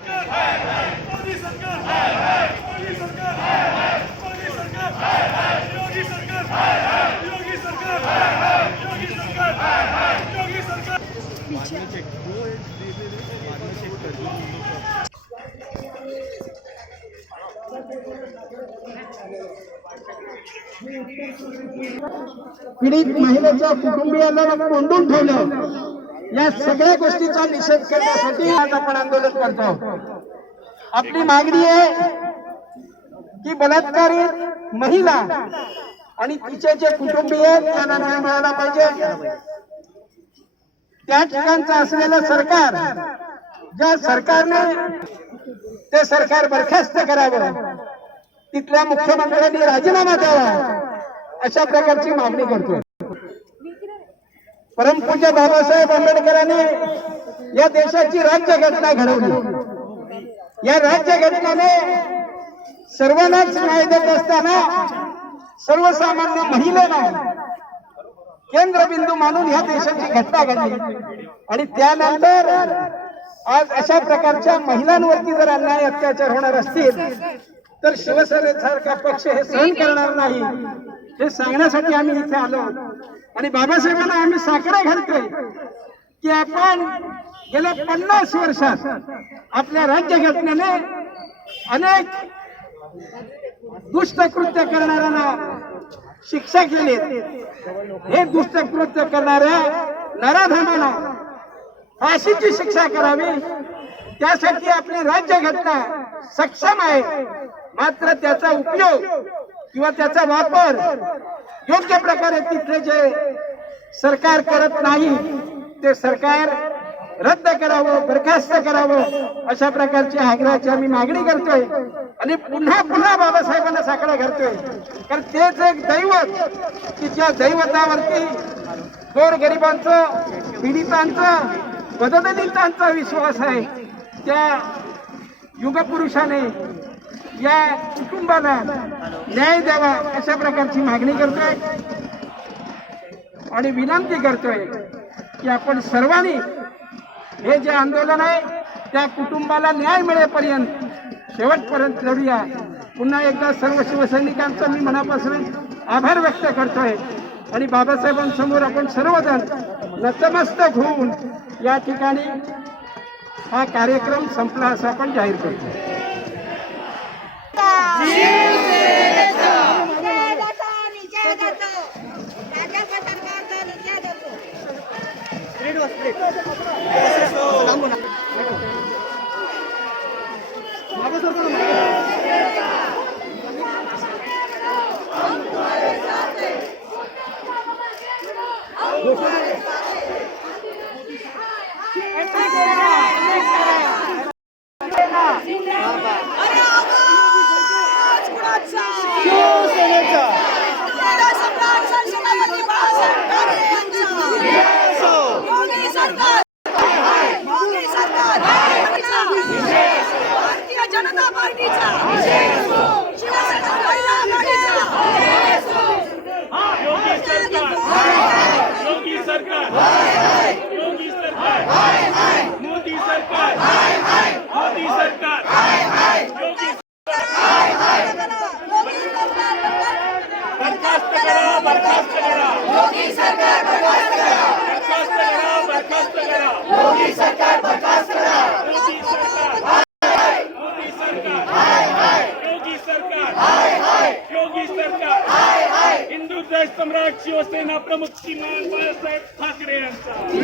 मोदी सरकार हाय हाय, मोदी सरकार हाय हाय, मोदी सरकार हाय हाय, योगी सरकार हाय हाय, योगी सरकार हाय हाय, योगी सरकार हाय हाय, योगी सरकार। पीडित महिलेच्या कुटुंबियांना कोंडून ठेवलं, या सगळ्या गोष्टीचा निषेध करण्यासाठी आज आपण आंदोलन करतो। आपली मागणी आहे की बलात्कारित महिला आणि तिचे जे कुटुंबीय आहेत त्यांना न्याय मिळाला पाहिजे। त्या ठिकाणचं असलेलं सरकार, ज्या सरकारने ते सरकार बरखास्त करावं, तिथल्या मुख्यमंत्र्यांनी राजीनामा द्यावा, अशा प्रकारची मागणी करतोय। परमपूज्य बाबासाहेब आंबेडकरांनी या देशाची राज्यघटना घडवली। या राज्यघटनेने सर्वांनाच न्याय देत असताना सर्वसामान्य महिलेला केंद्रबिंदू मानून या देशाची घटना घडली। आणि त्यानंतर आज अशा प्रकारच्या महिलांवरती जर अन्याय अत्याचार होणार असतील तर शिवसेनेसारखा पक्ष हे सहन करणार नाही, हे सांगण्यासाठी आम्ही इथे आलो। आणि बाबासाहेबांना आम्ही साकडे घालतोय की आपण गेल्या 50 वर्षात आपल्या राज्यघटनेने अनेक दुष्टकृत्य करणाऱ्यांना शिक्षा केली। हे दुष्टकृत्य करणाऱ्या नराधमांना फाशीची शिक्षा करावी, त्यासाठी आपली राज्यघटना सक्षम आहे। मात्र त्याचा उपयोग किंवा त्याचा वापर योग्य प्रकारे तिथले जे सरकार करत नाही ते सरकार रद्द करावं, बरखास्त करावं, अशा प्रकारची आग्रहाची आम्ही मागणी करतोय। आणि पुन्हा पुन्हा बाबासाहेबांना साकडा घालतोय, कारण तेच एक दैवत की ज्या दैवतावरती गोरगरिबांचं, पीडितांचं, बददलितांचा विश्वास आहे। त्या युगपुरुषाने या कुटुंबाला न्याय द्यावा, अशा प्रकारची मागणी करतोय। आणि विनंती करतोय की आपण सर्वांनी हे जे आंदोलन आहे त्या कुटुंबाला न्याय मिळेपर्यंत शेवटपर्यंत लढूया। पुन्हा एकदा सर्व शिवसैनिकांचा मी मनापासून आभार व्यक्त करतोय। आणि बाबासाहेबांसमोर आपण सर्वजण नतमस्तक होऊन या ठिकाणी हा कार्यक्रम संपला असं आपण जाहीर करतो। हिंदू सम्राट शिवसेना प्रमुख श्रीमान बाळासाहेब ठाकरे यांचा